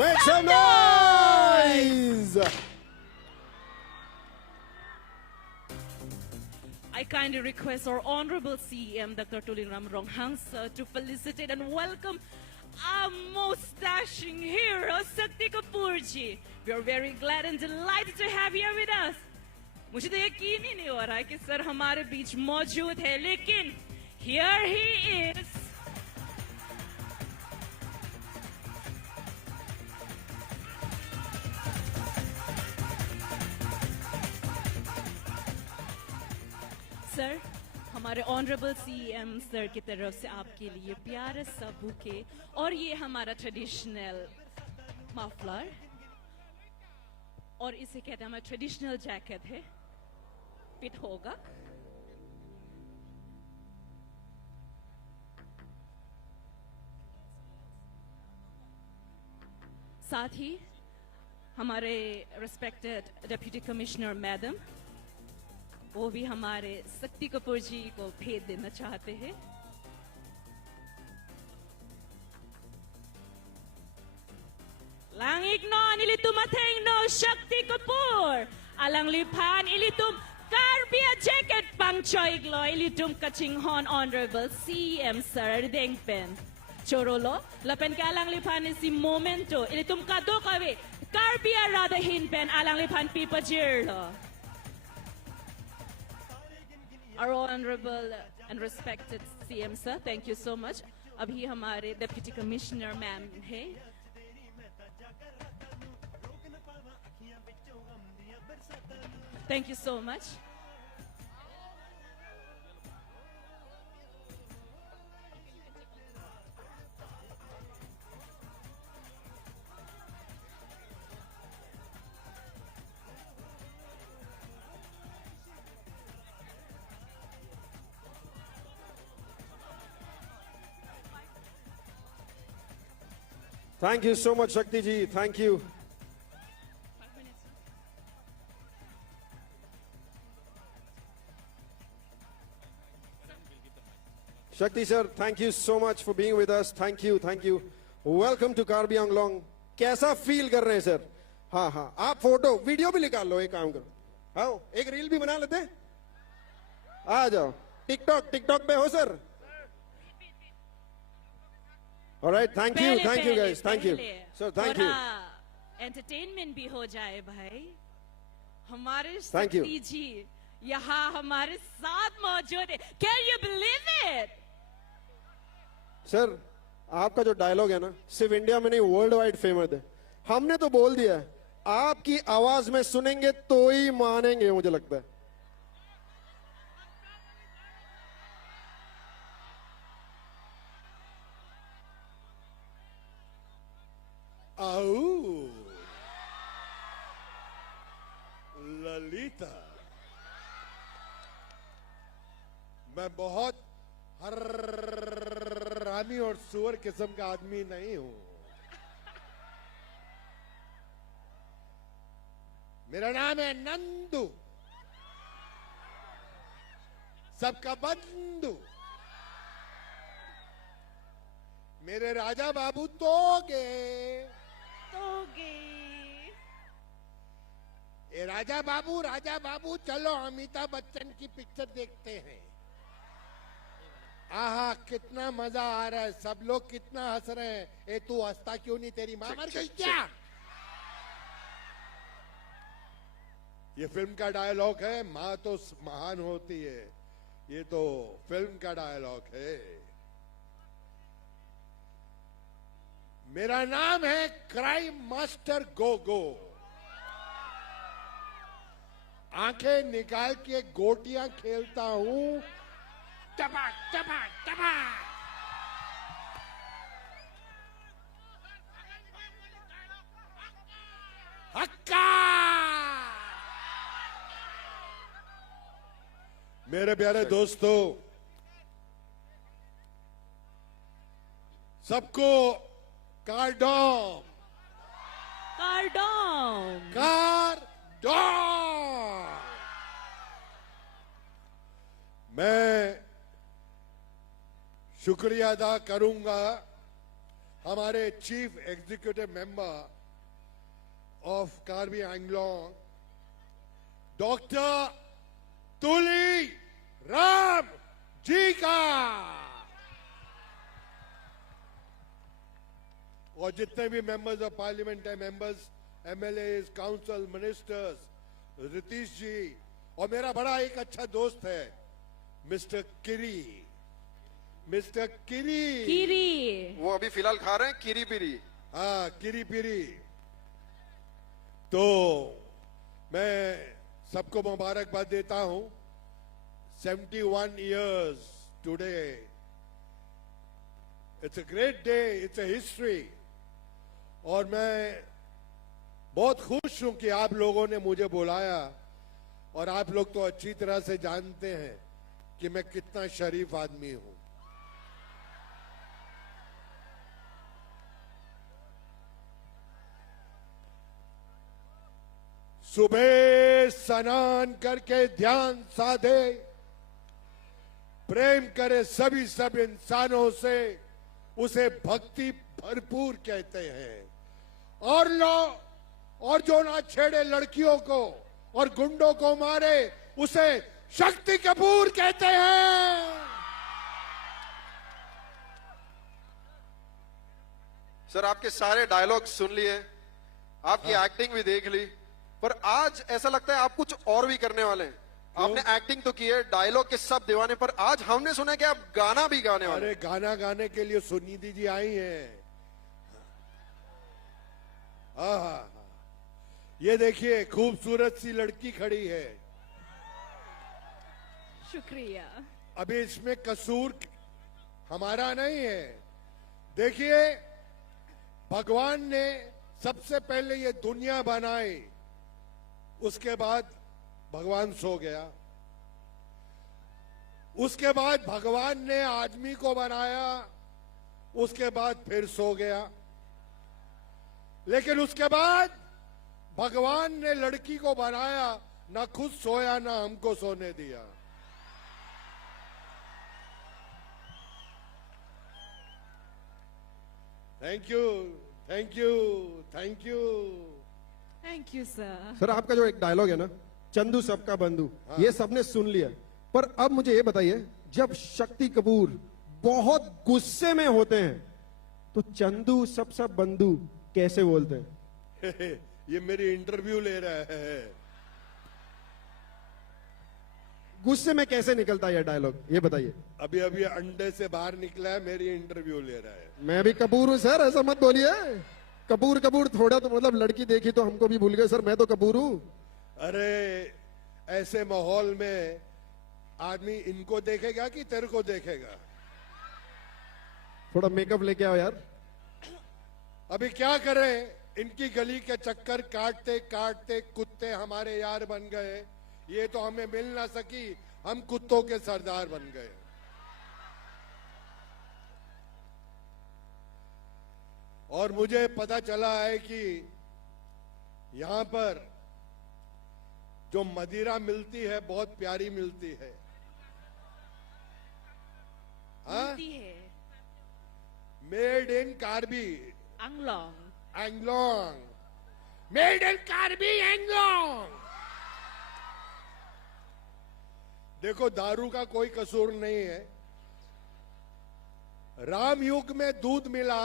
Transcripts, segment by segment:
Make some noise! I kindly request our Honorable CEM, Dr. Tulinram Ronghang, sir, to felicitate and welcome our most dashing hero, Sakti Kapoor ji. We are very glad and delighted to have you here with us. मुझे तो यकीन ही नहीं हो रहा है कि sir हमारे बीच मौजूद है, लेकिन here he is. सर, हमारे ऑनरेबल सीएम सर की तरफ से आपके लिए प्यारे सा बुके और ये हमारा ट्रेडिशनल मफलर और इसे कहते हैं हमारा ट्रेडिशनल जैकेट है, फिट होगा। साथ ही हमारे रिस्पेक्टेड डिप्टी कमिश्नर मैडम, वो भी हमारे शक्ति कपूर जी को भेज देना चाहते हैं। Langit no nilitum ating no Shakti Kapoor, alang lipan ilitum Carbia jacket pang choiglo ilitum kachinghon Honorable CM Sir Dengpen. Chorolo, lapen ka alang lipan si momento ilitum kado kawe Carbia rada hinpen alang lipan pipa jirlo. Our honorable and respected CM sir, thank you so much. अभी हमारे deputy commissioner ma'am है। Thank you so much. Thank you so much, Shakti ji. Thank you. Shakti sir, thank you so much for being with us. Thank you, thank you. Welcome to Karbi Anglong. कैसा feel कर रहे हैं sir? हाँ हाँ, आप photo video भी निकाल लो, एक काम करो, आओ एक रील भी बना लेते हैं, आ जाओ। टिकटॉक पे हो sir? All right, thank you guys, thank you. Sir, thank you. Entertainment भी हो जाए भाई। हमारे Thank you. शक्ति जी यहाँ हमारे साथ मौजूद है। Can you believe it? Sir, आपका जो डायलॉग है ना, सिर्फ इंडिया में नहीं वर्ल्ड वाइड फेमस है। हमने तो बोल दिया है, आपकी आवाज में सुनेंगे तो ही मानेंगे, मुझे लगता है। आओ ललिता, मैं बहुत हरामी और सुअर किस्म का आदमी नहीं हूं। मेरा नाम है नंदू, सबका बंधु। मेरे राजा बाबू तोगे ए राजा बाबू चलो अमिताभ बच्चन की पिक्चर देखते हैं। आहा कितना मजा आ रहा है, सब लोग कितना हंस रहे हैं। ए तू हंसता क्यों नहीं, तेरी मां मर गई क्या? ये फिल्म का डायलॉग है, मां तो महान होती है, ये तो फिल्म का डायलॉग है। मेरा नाम है क्राइम मास्टर गोगो। आंखें निकाल के गोटियां खेलता हूं, टपक टपक टपक। हक्का। मेरे प्यारे दोस्तों, सबको कार्डोम मैं शुक्रिया अदा करूंगा हमारे chief executive member of Karbi Anglong doctor Tuli Ram ji का, और जितने भी मेंबर्स ऑफ पार्लियामेंट है, members, MLA, council, ministers, Ritish ji, और मेरा बड़ा एक अच्छा दोस्त है मिस्टर किरी, मिस्टर किरी। Kiri. वो अभी फिलहाल खा रहे हैं किरी पिरी। हाँ, किरी पिरी। तो मैं सबको मुबारकबाद देता हूं। 71 years today. It's a great day. It's a history. और मैं बहुत खुश हूं कि आप लोगों ने मुझे बुलाया, और आप लोग तो अच्छी तरह से जानते हैं कि मैं कितना शरीफ आदमी हूं। सुबह स्नान करके ध्यान साधे, प्रेम करे सभी सब इंसानों से, उसे भक्ति भरपूर कहते हैं। और जो ना छेड़े लड़कियों को और गुंडों को मारे, उसे शक्ति कपूर कहते हैं। सर आपके सारे डायलॉग सुन लिए, आपकी एक्टिंग भी देख ली, पर आज ऐसा लगता है आप कुछ और भी करने वाले हैं। आपने एक्टिंग तो की है, डायलॉग के सब दीवाने, पर आज हमने सुना कि आप गाना भी गाने वाले हैं। अरे गाना गाने के लिए सुनिधि जी आई हैं। हाँ, ये देखिए खूबसूरत सी लड़की खड़ी है। शुक्रिया। अभी इसमें कसूर हमारा नहीं है। देखिए, भगवान ने सबसे पहले ये दुनिया बनाई, उसके बाद भगवान सो गया। उसके बाद भगवान ने आदमी को बनाया, उसके बाद फिर सो गया। लेकिन उसके बाद भगवान ने लड़की को बनाया, ना खुद सोया ना हमको सोने दिया। Thank you, thank you, thank you. Thank you, sir. Sir आपका जो एक डायलॉग है ना, चंदू सबका बंधु, ये सबने सुन लिया, पर अब मुझे ये बताइए, जब शक्ति कपूर बहुत गुस्से में होते हैं तो चंदू सब बंधु कैसे बोलते हैं? ये मेरी इंटरव्यू ले रहा है। गुस्से में कैसे निकलता है ये डायलॉग, ये बताइए। अभी अभी अंडे से बाहर निकला है, मेरी इंटरव्यू ले रहा है। मैं भी कपूर हूं सर, ऐसा मत बोलिए। कपूर थोड़ा तो मतलब लड़की देखी तो हमको भी भूल गए सर, मैं तो कपूर हूं। अरे ऐसे माहौल में आदमी इनको देखेगा कि तेरे को देखेगा? थोड़ा मेकअप लेके आओ यार। अभी क्या करें, इनकी गली के चक्कर काटते काटते कुत्ते हमारे यार बन गए। ये तो हमें मिल ना सकी, हम कुत्तों के सरदार बन गए। और मुझे पता चला है कि यहां पर जो मदिरा मिलती है बहुत प्यारी मिलती है। हाँ? मिलती है। Made in Karbi Anglong. Anglong, made in Karbi Anglong. देखो, दारू का कोई कसूर नहीं है। राम युग में दूध मिला,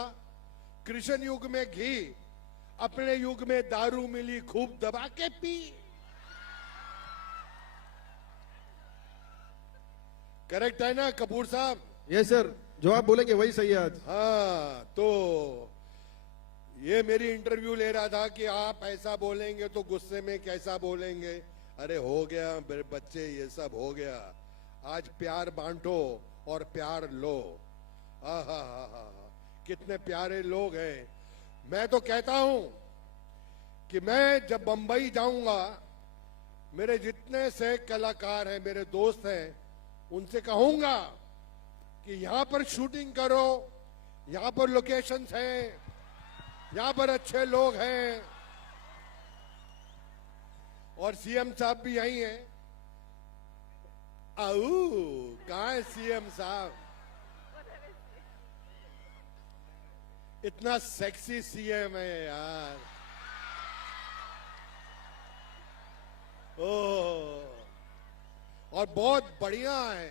कृष्ण युग में घी, अपने युग में दारू मिली, खूब दबा के पी। करेक्ट है ना कपूर साहब? ये सर जो आप बोलेंगे वही सही है आज। हाँ, तो ये मेरी इंटरव्यू ले रहा था कि आप ऐसा बोलेंगे तो गुस्से में कैसा बोलेंगे। अरे हो गया मेरे बच्चे, ये सब हो गया। आज प्यार बांटो और प्यार लो। हा, कितने प्यारे लोग हैं। मैं तो कहता हूं कि मैं जब बंबई जाऊंगा, मेरे जितने से कलाकार हैं, मेरे दोस्त हैं, उनसे कहूंगा कि यहां पर शूटिंग करो, यहां पर लोकेशंस हैं, यहां पर अच्छे लोग हैं। और सीएम साहब भी यही हैं। कहां है सीएम साहब? इतना सेक्सी सीएम है यार। ओह, और बहुत बढ़िया है,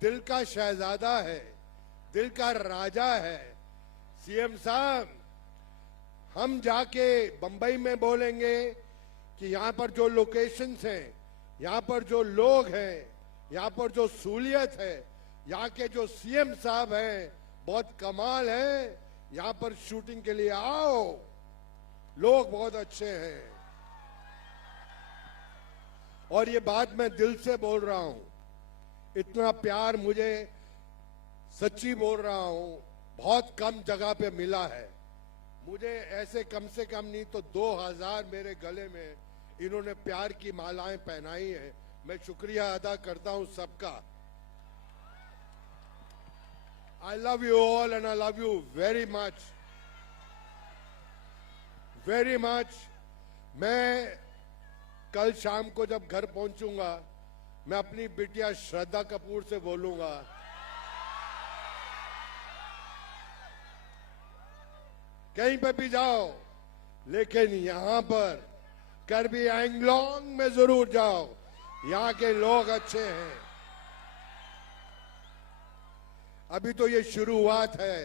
दिल का शहजादा है, दिल का राजा है सीएम साहब। हम जाके बंबई में बोलेंगे कि यहाँ पर जो लोकेशंस हैं, यहाँ पर जो लोग हैं, यहाँ पर जो सहूलियत है, यहाँ के जो सीएम साहब हैं बहुत कमाल है, यहाँ पर शूटिंग के लिए आओ, लोग बहुत अच्छे हैं। और ये बात मैं दिल से बोल रहा हूं, इतना प्यार मुझे सच्ची बोल रहा हूं, बहुत कम जगह पे मिला है मुझे। ऐसे कम से कम नहीं तो 2000 मेरे गले में इन्होंने प्यार की मालाएं पहनाई हैं। मैं शुक्रिया अदा करता हूं सबका। I love you all and I love you very much, very much. मैं कल शाम को जब घर पहुंचूंगा, मैं अपनी बिटिया श्रद्धा कपूर से बोलूंगा, कहीं पे भी जाओ लेकिन यहां पर कार्बी एंगलोंग में जरूर जाओ, यहां के लोग अच्छे हैं। अभी तो ये शुरुआत है,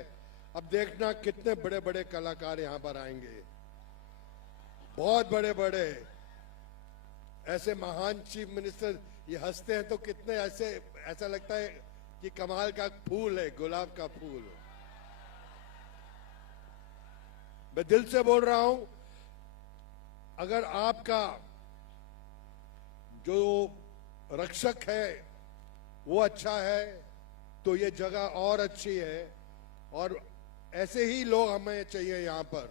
अब देखना कितने बड़े बड़े कलाकार यहां पर आएंगे, बहुत बड़े बड़े। ऐसे महान चीफ मिनिस्टर ये हंसते हैं तो कितने ऐसा लगता है कि कमाल का फूल है, गुलाब का फूल। मैं दिल से बोल रहा हूं, अगर आपका जो रक्षक है वो अच्छा है तो ये जगह और अच्छी है, और ऐसे ही लोग हमें चाहिए यहां पर,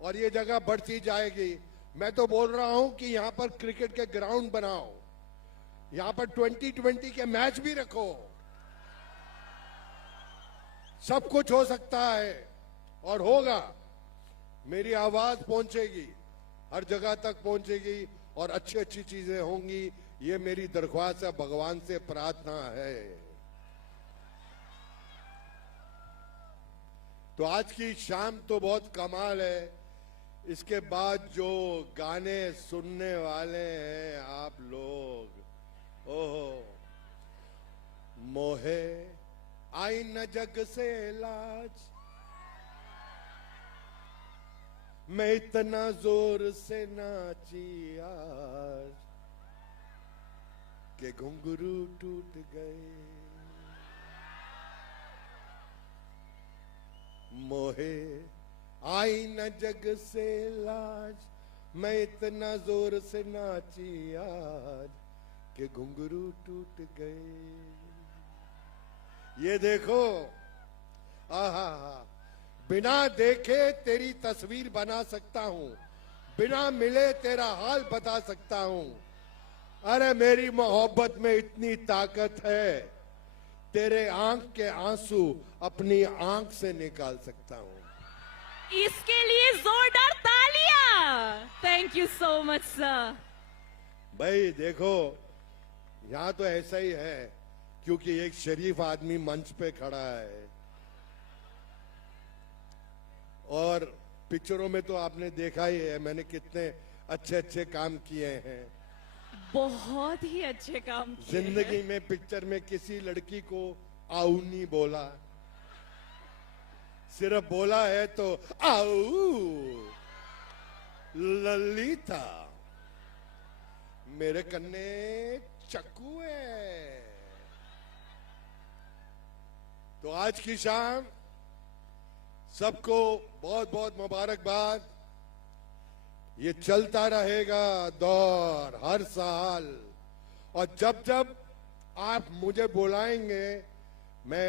और ये जगह बढ़ती जाएगी। मैं तो बोल रहा हूं कि यहां पर क्रिकेट के ग्राउंड बनाओ, यहां पर 2020 के मैच भी रखो, सब कुछ हो सकता है और होगा। मेरी आवाज पहुंचेगी, हर जगह तक पहुंचेगी और अच्छी अच्छी चीजें होंगी। ये मेरी दरख्वास्त है, भगवान से प्रार्थना है। तो आज की शाम तो बहुत कमाल है। इसके बाद जो गाने सुनने वाले हैं आप लोग, ओहो, मोहे आई न जग से लाज, मैं इतना जोर से नाची आज के घुंघरू टूट गए। मोहे आई न जग से लाज, मैं इतना जोर से नाची आज के घुंघरू टूट गए। ये देखो, आहा, बिना देखे तेरी तस्वीर बना सकता हूं, बिना मिले तेरा हाल बता सकता हूं। अरे मेरी मोहब्बत में इतनी ताकत है, तेरे आंख के आंसू अपनी आंख से निकाल सकता हूं। इसके लिए जोरदार तालियां। Thank you so much sir. भाई देखो, यहां तो ऐसा ही है क्योंकि एक शरीफ आदमी मंच पे खड़ा है, और पिक्चरों में तो आपने देखा ही है मैंने कितने अच्छे अच्छे काम किए हैं। बहुत ही अच्छे काम किए जिंदगी हैं। में पिक्चर में किसी लड़की को आऊ नहीं बोला, सिर्फ बोला है तो आऊ ललिता मेरे कन्ने चक्कू है। तो आज की शाम सबको बहुत बहुत मुबारकबाद। ये चलता रहेगा दौर हर साल, और जब जब आप मुझे बुलाएंगे, मैं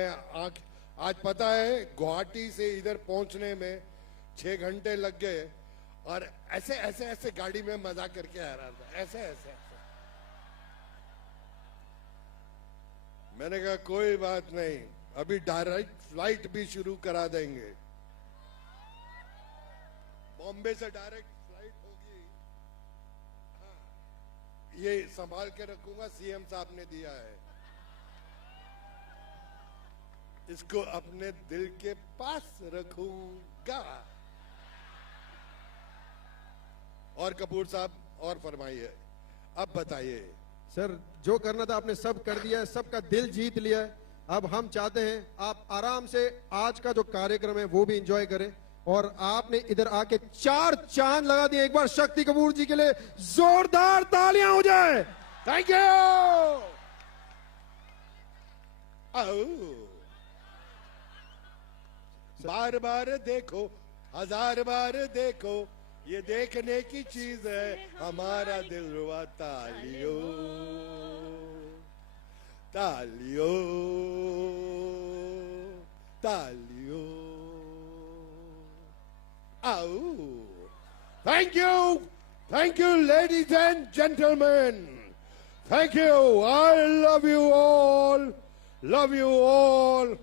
आज पता है गुवाहाटी से इधर पहुंचने में 6 घंटे लग गए, और ऐसे ऐसे ऐसे गाड़ी में मजा करके आ रहा था, ऐसे ऐसे ऐसे। मैंने कहा कोई बात नहीं, अभी डायरेक्ट फ्लाइट भी शुरू करा देंगे, बॉम्बे से डायरेक्ट फ्लाइट होगी। हाँ, ये संभाल के रखूंगा, सीएम साहब ने दिया है। इसको अपने दिल के पास रखूंगा। और कपूर साहब और फरमाइए, अब बताइए। सर जो करना था आपने सब कर दिया है, सबका दिल जीत लिया है। अब हम चाहते हैं आप आराम से आज का जो कार्यक्रम है वो भी एंजॉय करें। और आपने इधर आके 4 चांद लगा दिए। एक बार शक्ति कपूर जी के लिए जोरदार तालियां हो जाए। Thank you. बार बार देखो, 1000 बार देखो, ये देखने की चीज है हमारा दिल रुआ। तालियों तालियों तालियों। Thank you, ladies and gentlemen. Thank you. I love you all. Love you all.